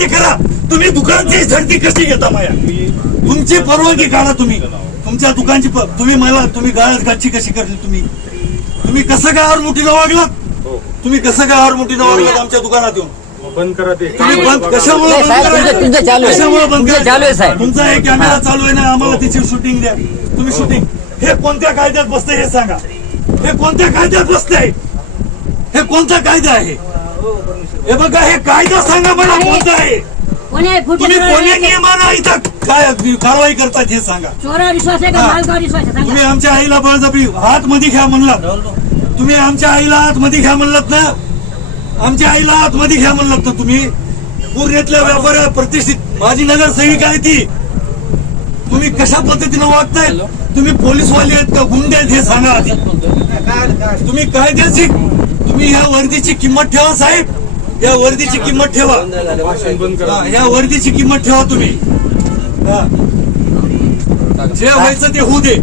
ते करा. तुम्ही दुकानची झडती कशी घेता माया? तुमची परवानगी काढा. तुमच्या दुकानची तुम्ही गाळची कशी करली? तुम्ही कसं काय मुठीला वागलात? तुम्ही कसं काय मुठीला वागलात आमच्या दुकानात येऊन? बंद करा ते. तुम्ही बंद कशामुळे बंद करायचं? तुमचा हे कॅमेरा चालू आहे ना, आम्हाला तिची शूटिंग द्या. तुम्ही शूटिंग हे कोणत्या कायद्यात बसतंय हे सांगा. हे कोणत्या कायद्यात बसतंय? हे कोणता कायदा आहे? हे बघा, हे कायदा सांगा मला कोणता आहे? तुम्ही कोण्या नियमानं इथं काय कारवाई करतात हे सांगा. तुम्ही आमच्या आईला बळजबरी आतमध्ये घ्या म्हणलात. तुम्ही आमच्या आईला आतमध्ये घ्या म्हणलात ना. आमच्या आईला आतमध्ये घ्या म्हणलात ना तुम्ही. पूर्णेतल्या व्यापाऱ्या प्रतिष्ठित माझी नगरसेविका आहे ती. तुम्ही कशा पद्धतीनं वागताय? तुम्ही पोलीसवाले आहेत का गुंडे आहेत हे सांगा आधी. तुम्ही कायद्याची तुम्ही ह्या वर्दीची किंमत ठेवा साहेब. या वर्दीची किंमत ठेवा. या वर्दीची किंमत ठेवा तुम्ही. जे व्हायचं ते होऊ दे.